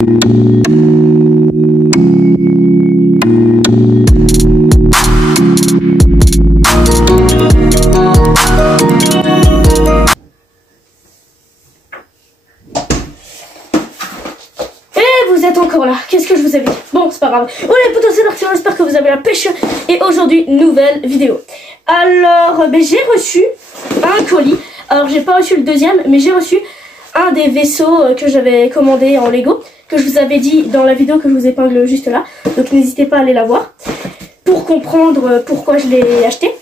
Vous êtes encore là, qu'est-ce que je vous avais dit? Bon, c'est pas grave. Oh les potos, c'est parti, j'espère que vous avez la pêche. Et aujourd'hui, nouvelle vidéo. Alors, j'ai reçu un colis. Alors, j'ai pas reçu le deuxième, mais j'ai reçu un des vaisseaux que j'avais commandé en Lego, que je vous avais dit dans la vidéo que je vous épingle juste là. Donc, n'hésitez pas à aller la voir pour comprendre pourquoi je l'ai acheté.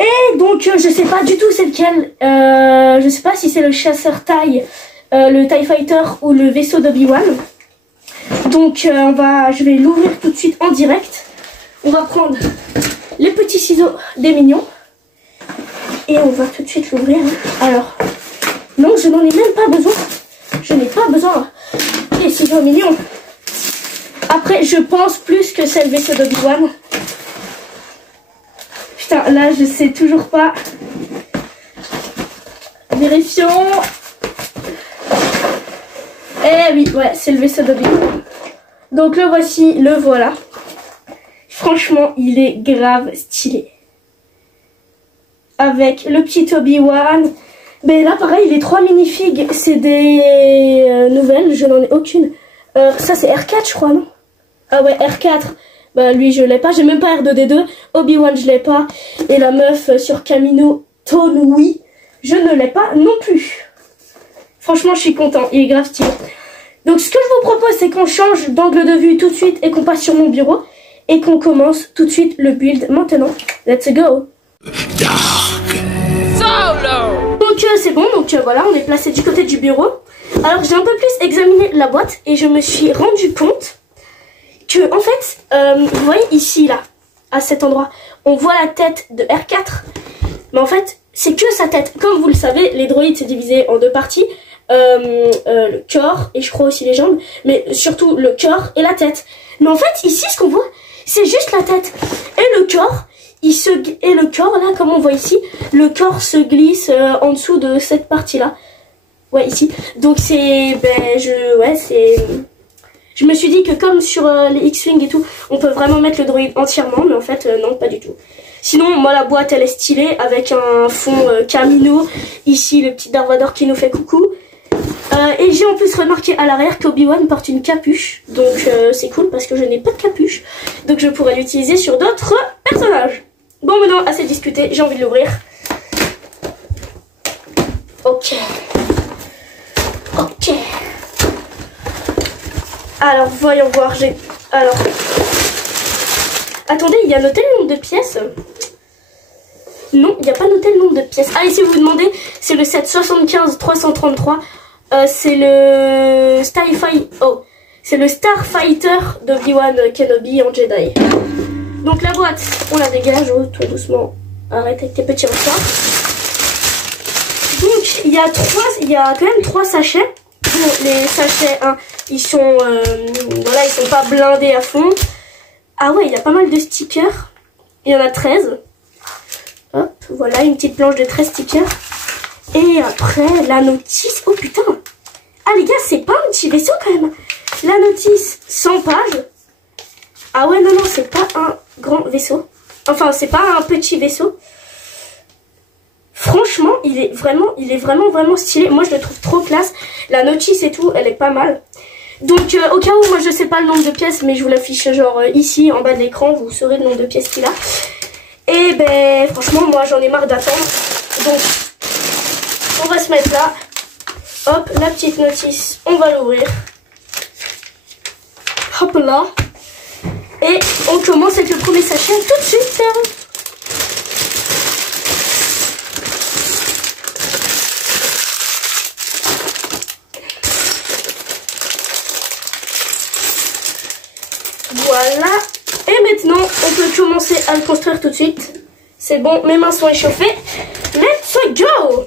Et donc, je sais pas du tout c'est lequel. Je sais pas si c'est le chasseur TIE, le TIE Fighter ou le vaisseau d'Obi-Wan. Donc je vais l'ouvrir tout de suite en direct. On va prendre les petits ciseaux des mignons et on va tout de suite l'ouvrir. Alors, non, je n'en ai même pas besoin. Je n'ai pas besoin des ciseaux mignons. Après, je pense plus que c'est le vaisseau d'Obi-Wan. Putain, là, je sais toujours pas. Vérifions. Eh oui, ouais, c'est le vaisseau d'Obi-Wan. Donc le voici, le voilà. Franchement, il est grave stylé. Avec le petit Obi-Wan. Mais là, pareil, les 3 minifigs, c'est des nouvelles. Je n'en ai aucune. Ça, c'est R4, je crois, non? Ah ouais, R4. Bah lui, je l'ai pas. J'ai même pas R2D2. Obi-Wan, je l'ai pas. Et la meuf sur Kamino, Tonui, je ne l'ai pas non plus. Franchement, je suis content. Il est grave stylé. Donc, ce que je vous propose, c'est qu'on change d'angle de vue tout de suite et qu'on passe sur mon bureau et qu'on commence tout de suite le build maintenant. Let's go. Dark Solo. Donc, c'est bon. Donc, voilà, on est placé du côté du bureau. Alors, j'ai un peu plus examiné la boîte et je me suis rendu compte que, en fait, vous voyez ici, là, à cet endroit, on voit la tête de R4. Mais en fait, c'est que sa tête. Comme vous le savez, les droïdes, c'est divisé en 2 parties. Le corps et je crois aussi les jambes, mais surtout le corps et la tête. Mais en fait ici ce qu'on voit c'est juste la tête et le corps. Et le corps là comme on voit ici, le corps se glisse en dessous de cette partie là. Ouais ici. Donc c'est je me suis dit que comme sur les X-Wing et tout, on peut vraiment mettre le droïde entièrement, mais en fait non pas du tout. Sinon, moi, la boîte, elle est stylée avec un fond Kamino. Ici, le petit Darth Vader qui nous fait coucou. Et j'ai en plus remarqué à l'arrière qu'Obi-Wan porte une capuche. Donc, c'est cool parce que je n'ai pas de capuche. Donc, je pourrais l'utiliser sur d'autres personnages. Bon, maintenant, assez discuté. J'ai envie de l'ouvrir. Ok. Ok. Alors, voyons voir. Alors... Attendez, il y a noté le nombre de pièces? Non, il n'y a pas noté le nombre de pièces. Ah, ici, vous vous demandez, c'est le 775-333. C'est le c'est le Starfighter d'Obi-Wan Kenobi en Jedi. Donc la boîte, on la dégage, tout doucement. Arrête avec tes petits ressorts. Donc, il y a quand même 3 sachets. Bon, les sachets, hein, ils sont, voilà, ils sont pas blindés à fond. Ah ouais, il y a pas mal de stickers. Il y en a 13. Hop, voilà, une petite planche de 13 stickers. Et après, la notice. Oh putain. Ah les gars, c'est pas un petit vaisseau quand même. La notice, 100 pages. Ah ouais, non, c'est pas un grand vaisseau. Enfin, c'est pas un petit vaisseau. Franchement, il est vraiment stylé. Moi, je le trouve trop classe. La notice et tout, elle est pas mal. Donc au cas où, moi je sais pas le nombre de pièces, mais je vous l'affiche genre ici en bas de l'écran, vous saurez le nombre de pièces qu'il a. Et ben franchement moi j'en ai marre d'attendre. Donc on va se mettre là. Hop, la petite notice, on va l'ouvrir. Hop là. Et on commence avec le premier sachet tout de suite. Voilà. Et maintenant, on peut commencer à le construire tout de suite. C'est bon, mes mains sont échauffées. Let's go!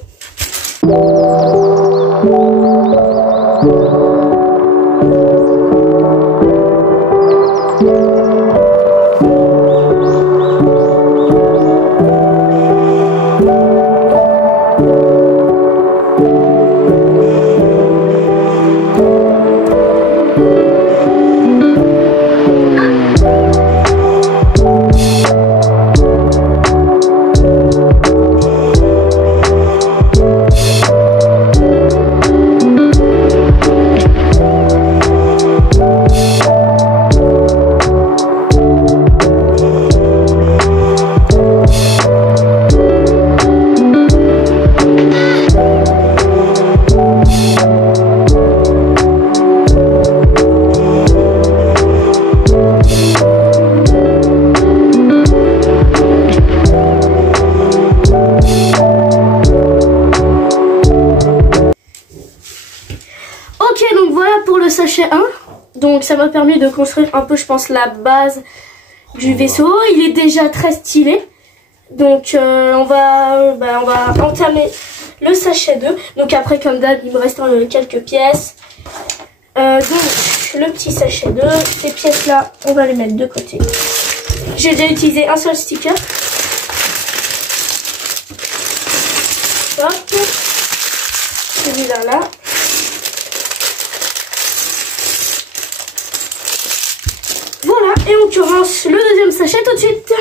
Donc ça m'a permis de construire un peu, je pense, la base du vaisseau. Il est déjà très stylé. Donc on va entamer le sachet 2. Donc après, comme d'hab, il me reste quelques pièces. Donc le petit sachet 2. Ces pièces-là, on va les mettre de côté. J'ai déjà utilisé un seul sticker. Hop. Celui-là là. Voilà, et on commence le deuxième sachet tout de suite.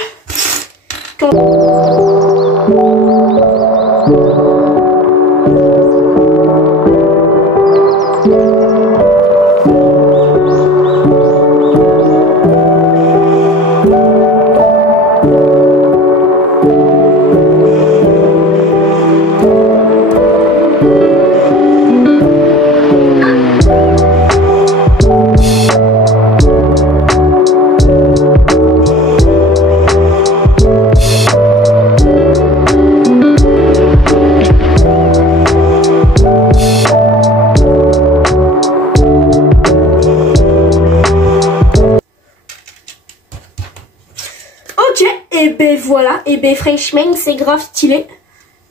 Et ben voilà, et ben franchement c'est grave stylé.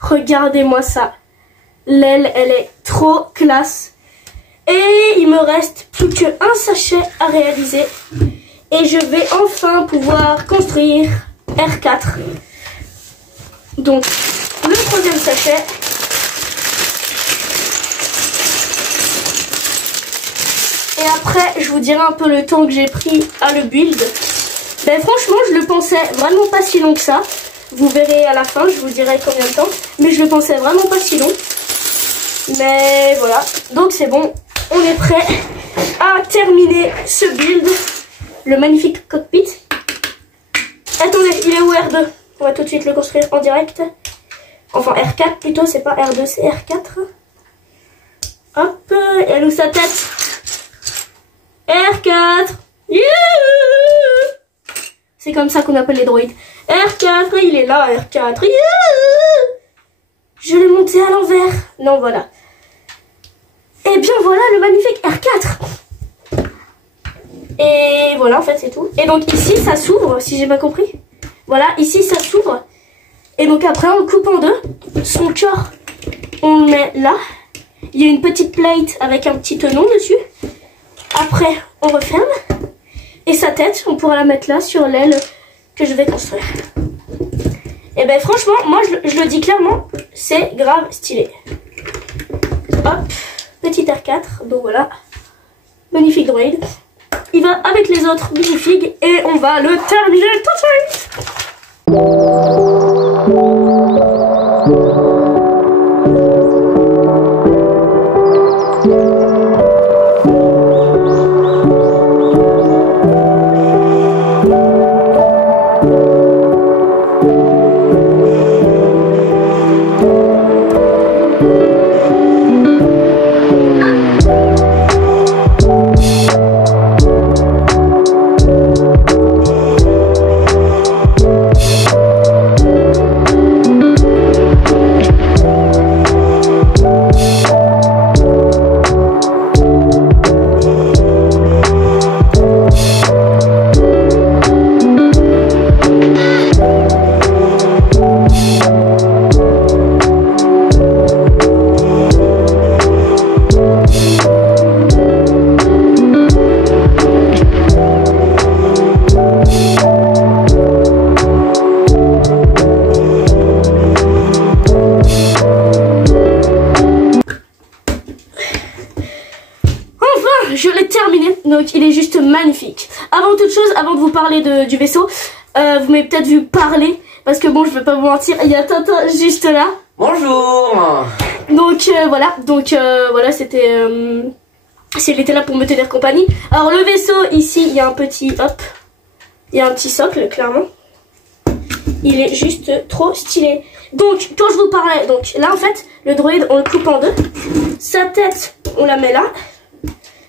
Regardez-moi ça. L'aile, elle est trop classe. Et il me reste plus qu'un sachet à réaliser. Et je vais enfin pouvoir construire R4. Donc, le troisième sachet. Et après, je vous dirai un peu le temps que j'ai pris à le build. Ben franchement, je le pensais vraiment pas si long que ça. Vous verrez à la fin, je vous dirai combien de temps. Mais je le pensais vraiment pas si long. Mais voilà, donc c'est bon. On est prêt à terminer ce build. Le magnifique cockpit. Attendez, il est où R2? On va tout de suite le construire en direct. Enfin R4 plutôt, c'est pas R2, c'est R4. Hop, et elle où sa tête? R4. Yeah, c'est comme ça qu'on appelle les droïdes. R4, il est là, R4. Yeah, je l'ai monté à l'envers. Non, voilà. Et bien voilà le magnifique R4. Et voilà, en fait, c'est tout. Et donc ici, ça s'ouvre, si j'ai pas compris. Voilà, ici, ça s'ouvre. Et donc après, on le coupe en deux. Son corps, on le met là. Il y a une petite plate avec un petit tenon dessus. Après, on referme. Et sa tête, on pourra la mettre là, sur l'aile que je vais construire. Et ben franchement, moi, je le dis clairement, c'est grave stylé. Hop, petit R4. Donc voilà, magnifique droïde. Il va avec les autres minifigs et on va le terminer tout de suite. Je l'ai terminé, donc il est juste magnifique. Avant toute chose, avant de vous parler du vaisseau, vous m'avez peut-être vu parler, parce que bon, je vais pas vous mentir, il y a Tintin juste là. Bonjour. Donc voilà, c'était... il était là pour me tenir compagnie. Alors le vaisseau, ici, il y a un petit... Hop, il y a un petit socle, clairement. Il est juste trop stylé. Donc, quand je vous parlais, donc là en fait, le droïde, on le coupe en deux. Sa tête, on la met là.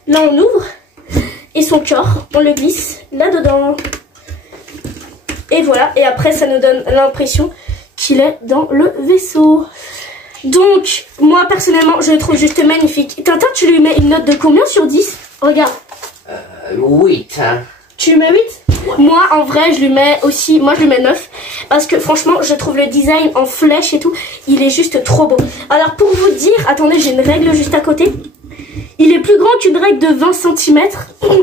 Là, on ouvre. Et son corps, on le glisse là-dedans. Et voilà. Et après, ça nous donne l'impression qu'il est dans le vaisseau. Donc, moi, personnellement, je le trouve juste magnifique. Tintin, tu lui mets une note de combien sur 10? Regarde. 8. Hein. Tu mets 8? Moi, en vrai, je lui mets aussi... Moi, je lui mets 9. Parce que, franchement, je trouve le design en flèche et tout, il est juste trop beau. Alors, pour vous dire... Attendez, j'ai une règle juste à côté. Il est plus grand qu'une règle de 20 cm.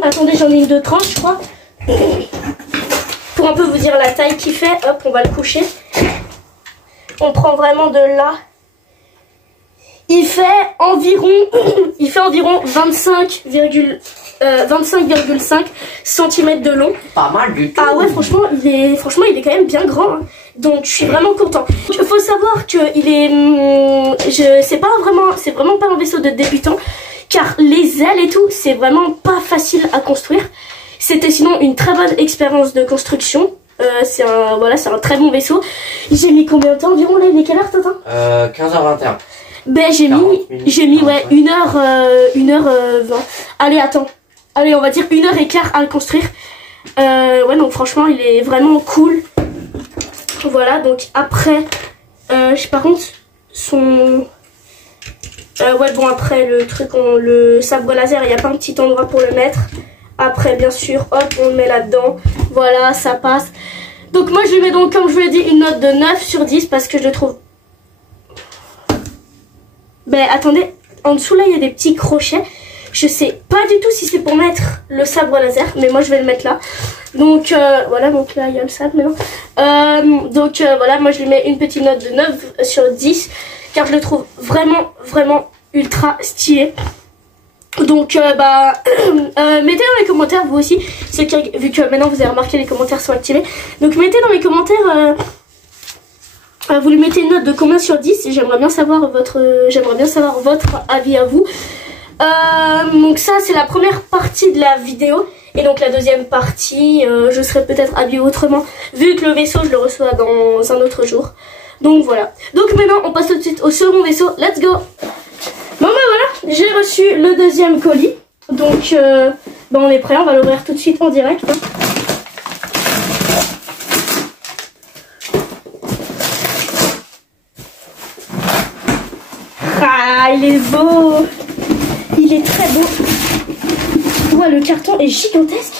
Attendez, j'en ai une de 30, je crois. Pour un peu vous dire la taille qu'il fait. Hop, on va le coucher. On prend vraiment de là. Il fait environ 25,5 cm de long. Pas mal du tout. Ah ouais, franchement, il est quand même bien grand. Hein. Donc, je suis vraiment content. Il faut savoir que c'est vraiment pas un vaisseau de débutant, car les ailes et tout, c'est vraiment pas facile à construire. C'était sinon une très bonne expérience de construction. C'est un très bon vaisseau. J'ai mis combien de temps environ là? Il est quelle heure, Tintin? 15h21. Ben j'ai mis ouais 1h20. Allez, attends. Allez, on va dire 1h15 à le construire. Ouais, donc franchement, il est vraiment cool. Voilà, donc après, par contre, son... ouais, bon, après, le truc, le sabre laser, il n'y a pas un petit endroit pour le mettre. Après, bien sûr, hop, on le met là-dedans. Voilà, ça passe. Donc moi, je lui mets donc, comme je vous l'ai dit, une note de 9 sur 10 parce que je le trouve... Ben, attendez, en dessous, là, il y a des petits crochets. Je sais pas du tout si c'est pour mettre le sabre laser, mais moi, je vais le mettre là. Donc, voilà, donc là, il y a le sabre maintenant. Voilà, moi, je lui mets une petite note de 9 sur 10, car je le trouve vraiment, vraiment ultra stylé. Donc, mettez dans les commentaires, vous aussi, vu que maintenant, vous avez remarqué, les commentaires sont activés. Donc, mettez dans les commentaires... vous lui mettez une note de combien sur 10 et j'aimerais bien savoir votre avis à vous. Donc ça, c'est la première partie de la vidéo. Et donc la deuxième partie, je serai peut-être habillée autrement, vu que le vaisseau, je le reçois dans un autre jour. Donc voilà. Donc maintenant, on passe tout de suite au second vaisseau. Let's go! Bon ben voilà, j'ai reçu le deuxième colis. Donc, on est prêt, on va l'ouvrir tout de suite en direct. Hein. Ah, il est beau! Il est très beau. Ouais, le carton est gigantesque.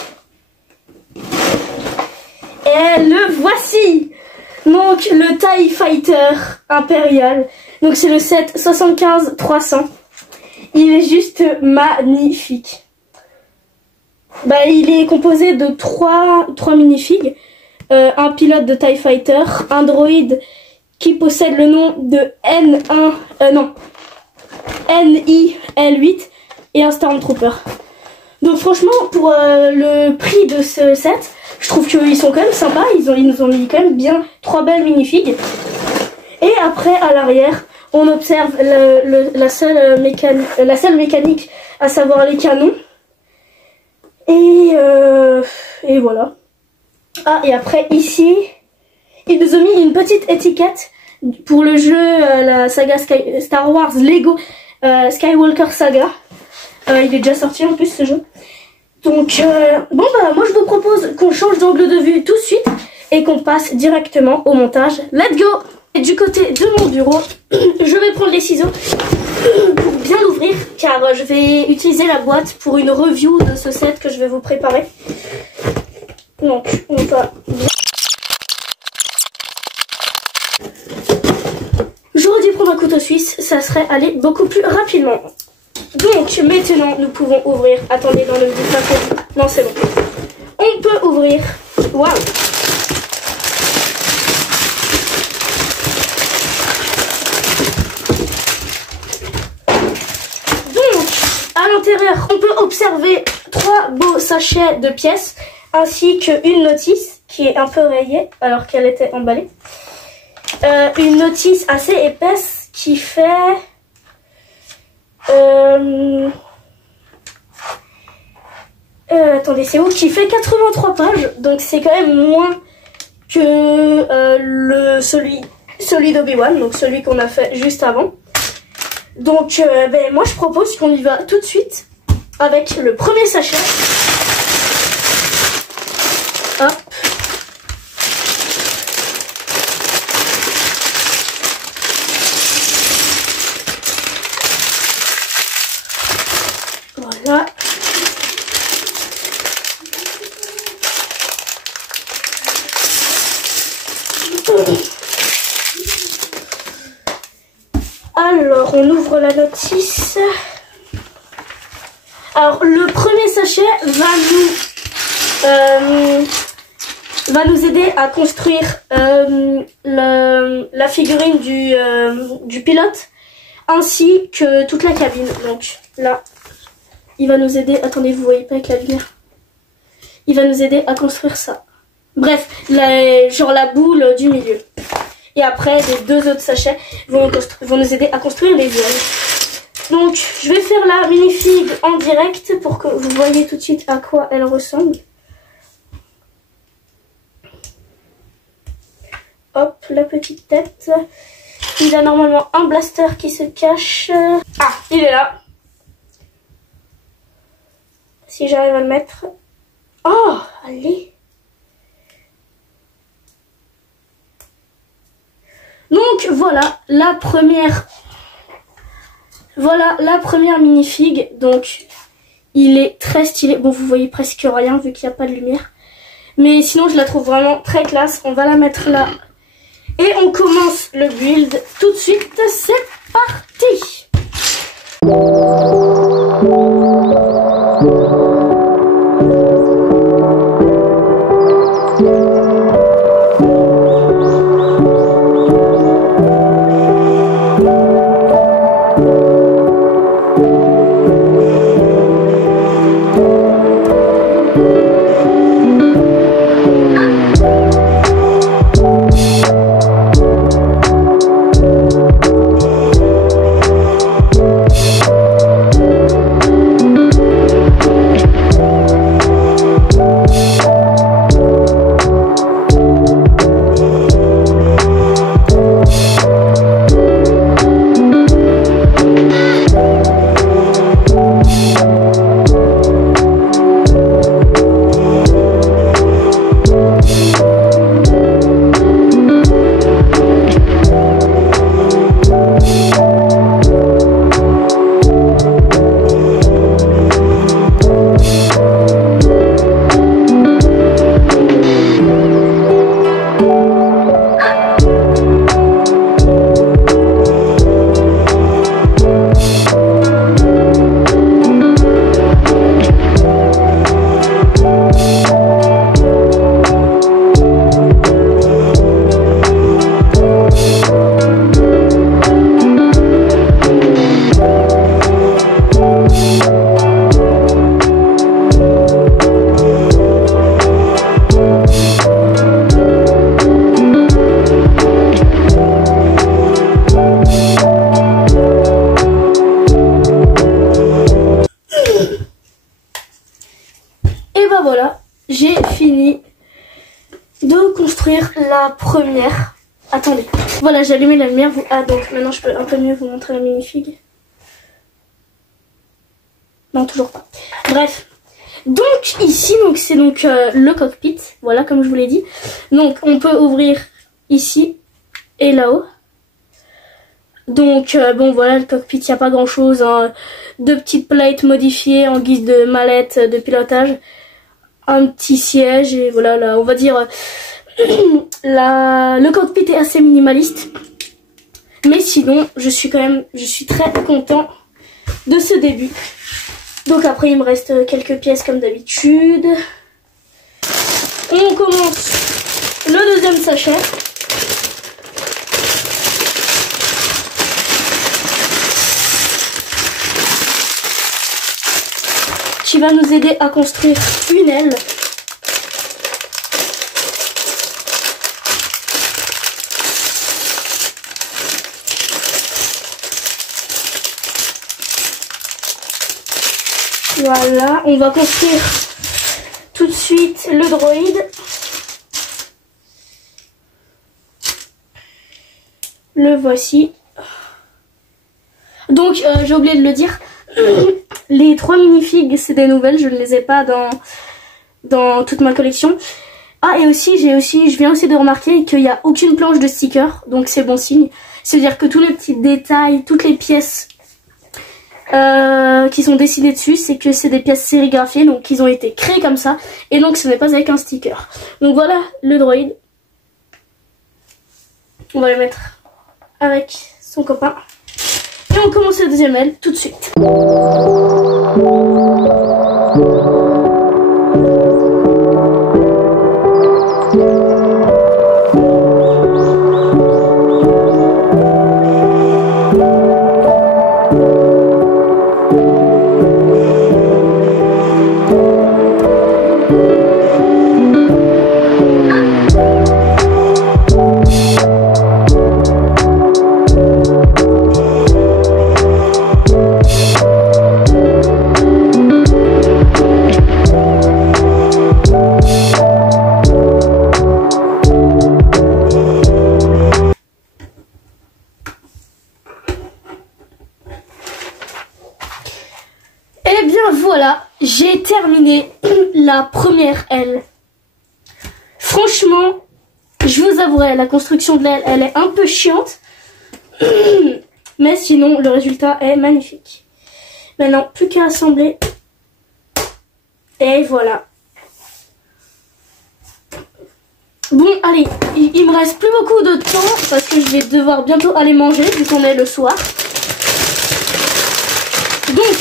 Et le voici! Donc, le TIE Fighter Impérial. Donc, c'est le set 75-300. Il est juste magnifique. Bah, il est composé de 3 minifigs. Un pilote de TIE Fighter, un droïde qui possède le nom de NIL8 et un Stormtrooper. Donc franchement, pour le prix de ce set, je trouve qu'ils sont quand même sympas. Ils nous ont mis quand même bien 3 belles minifigs. Et après, à l'arrière, on observe la seule mécanique, à savoir les canons. Et voilà. Ah, et après, ici, ils nous ont mis une petite étiquette pour le jeu, la saga Star Wars Lego Skywalker Saga. Il est déjà sorti en plus ce jeu. Donc, moi je vous propose qu'on change d'angle de vue tout de suite et qu'on passe directement au montage. Let's go! Et du côté de mon bureau, je vais prendre les ciseaux pour bien l'ouvrir, car je vais utiliser la boîte pour une review de ce set que je vais vous préparer. Donc, on va bien... J'aurais dû prendre un couteau suisse, ça serait allé beaucoup plus rapidement. Donc maintenant nous pouvons ouvrir. Attendez, dans le papier. Non, c'est bon. On peut ouvrir. Waouh! Donc à l'intérieur, on peut observer 3 beaux sachets de pièces ainsi qu'une notice qui est un peu rayée alors qu'elle était emballée. Une notice assez épaisse qui fait attendez, c'est où? Qui fait 83 pages, donc c'est quand même moins que celui d'Obi-Wan, donc celui qu'on a fait juste avant. Donc moi je propose qu'on y va tout de suite avec le premier sachet. Hop. Voilà. Alors, on ouvre la notice. Alors, le premier sachet va nous aider à construire la figurine du pilote, ainsi que toute la cabine. Donc là, il va nous aider. Attendez, vous voyez pas avec la lumière. Il va nous aider à construire ça. Bref, genre la boule du milieu. Et après, les deux autres sachets vont nous aider à construire les ailes. Donc, je vais faire la minifig en direct pour que vous voyez tout de suite à quoi elle ressemble. Hop, la petite tête. Il a normalement un blaster qui se cache. Ah, il est là. Si j'arrive à le mettre. Oh, allez. Donc voilà la première minifig. Donc il est très stylé. Bon, vous voyez presque rien vu qu'il n'y a pas de lumière. Mais sinon je la trouve vraiment très classe. On va la mettre là. Et on commence le build tout de suite. C'est parti. Voilà, j'ai fini de construire la première. Attendez, voilà, j'ai allumé la lumière. Ah, donc maintenant je peux un peu mieux vous montrer la minifig. Non, toujours pas. Bref, donc ici, c'est le cockpit. Voilà, comme je vous l'ai dit. Donc on peut ouvrir ici et là-haut. Donc bon, voilà, le cockpit, il n'y a pas grand chose, hein. Deux petites plates modifiées en guise de mallette de pilotage. Un petit siège et voilà, là, on va dire le cockpit est assez minimaliste, mais sinon je suis très content de ce début. Donc après il me reste quelques pièces comme d'habitude. On commence le deuxième sachet. Qui va nous aider à construire une aile. Voilà, on va construire tout de suite le droïde. Le voici. Donc, j'ai oublié de le dire. Les 3 minifigs, c'est des nouvelles, je ne les ai pas dans toute ma collection. Ah, et aussi, je viens aussi de remarquer qu'il n'y a aucune planche de sticker, donc c'est bon signe. C'est-à-dire que tous les petits détails, toutes les pièces qui sont dessinées dessus, c'est que c'est des pièces sérigraphiées, donc ils ont été créés comme ça, et donc ce n'est pas avec un sticker. Donc voilà le droïde. On va le mettre avec son copain. Et on commence la deuxième aile tout de suite. Et bien voilà, j'ai terminé la première aile. Franchement, je vous avouerai, la construction de l'aile, elle est un peu chiante. Mais sinon, le résultat est magnifique. Maintenant, plus qu'à assembler. Et voilà. Bon, allez, il me reste plus beaucoup de temps parce que je vais devoir bientôt aller manger vu qu'on est le soir. Donc,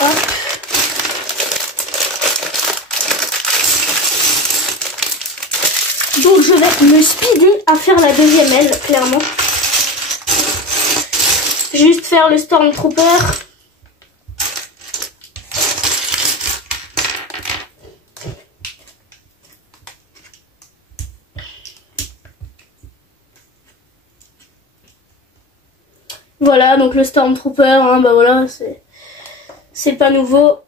hop. Donc je vais me speeder à faire la deuxième aile, clairement. Juste faire le Stormtrooper. Voilà, donc le Stormtrooper, hein, bah voilà, c'est pas nouveau.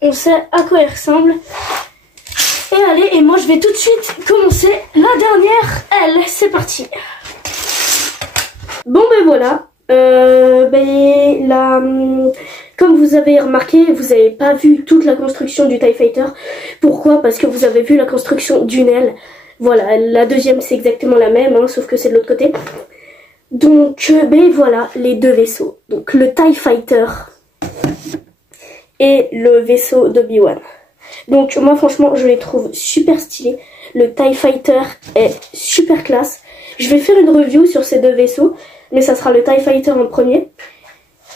On sait à quoi il ressemble. Et allez, et moi je vais tout de suite commencer la dernière aile. C'est parti. Bon ben voilà. Comme vous avez remarqué, vous n'avez pas vu toute la construction du TIE Fighter. Pourquoi? Parce que vous avez vu la construction d'une aile. Voilà, la deuxième c'est exactement la même, hein, sauf que c'est de l'autre côté. Donc, ben voilà, les deux vaisseaux. Donc le TIE Fighter et le vaisseau d'Obi-Wan. Donc moi franchement je les trouve super stylés. Le TIE Fighter est super classe. Je vais faire une review sur ces deux vaisseaux, mais ça sera le TIE Fighter en premier.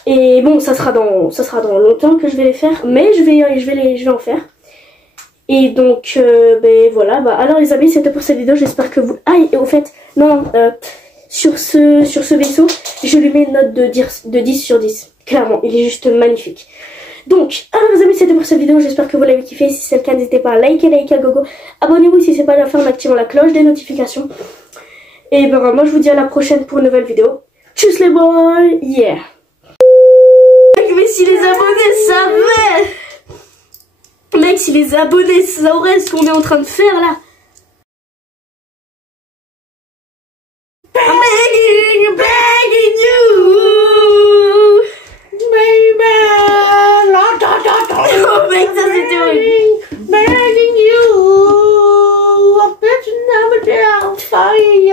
Et bon, ça sera dans longtemps que je vais les faire, mais je vais en faire. Et donc ben voilà, bah alors les amis, c'était pour cette vidéo, j'espère que vous... Ah, et au fait, non, sur ce vaisseau, je lui mets une note de 10 sur 10. Clairement, il est juste magnifique. Donc, alors les amis, c'était pour cette vidéo, j'espère que vous l'avez kiffé. Si c'est le cas, n'hésitez pas à liker à gogo. Abonnez-vous si c'est pas déjà fait en activant la cloche des notifications. Et ben moi je vous dis à la prochaine pour une nouvelle vidéo. Tchuss les boys, yeah. Mais si les abonnés savaient, mec, si les abonnés sauraient ce qu'on est en train de faire là. Begging you, baby. Oh mec, ça c'était horrible. Begging you, I bet you never down, fire.